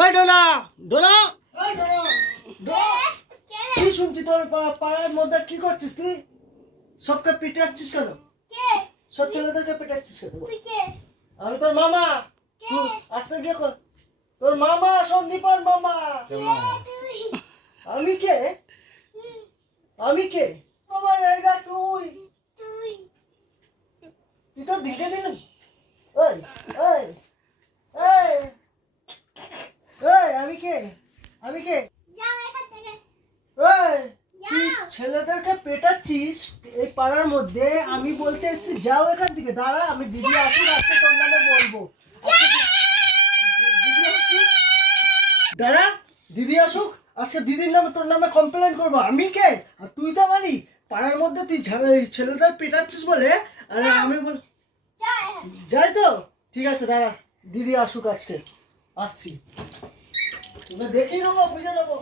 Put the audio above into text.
ওই ডোনা ডোনা এই ডোনা, ডোনা, কি শুনছি তোর পাড়ার মধ্যে কি করছিস তুই? সবকে পিটাচ্ছিস কেন? সব ছেলেদেরকে পিটাচ্ছিস কেন? আমি তোর মামা। আস্তে গিয়ে কর। তোর মামা সন্দীপন মামা। আমি কে? আমি কে? মামা জায়গা তুই তুই তো দিকে দিন। ওই ওই এই এই আমি কে? আমি কে? ওই তুই ছেলেদেরকে পেটাচ্ছিস এই পাড়ার মধ্যে। আমি বলতে এসেছি যাও এখান থেকে। দাঁড়া, আমি দিদি আসুক আজকে তোর নামে বলবো। দিদি আসুক, দাঁড়া, দিদি আসুক আজকে দিদির নামে তোর নামে কমপ্লেন করবো। আমি কে আর তুই তো মানি পাড়ার মধ্যে তুই ছেলেদের পেটাচ্ছিস বলে। আর আমি বল যাই তো, ঠিক আছে দাঁড়া, দিদি আসুক আজকে। আসছি, তোকে দেখেই নেবো, বুঝে নেবো।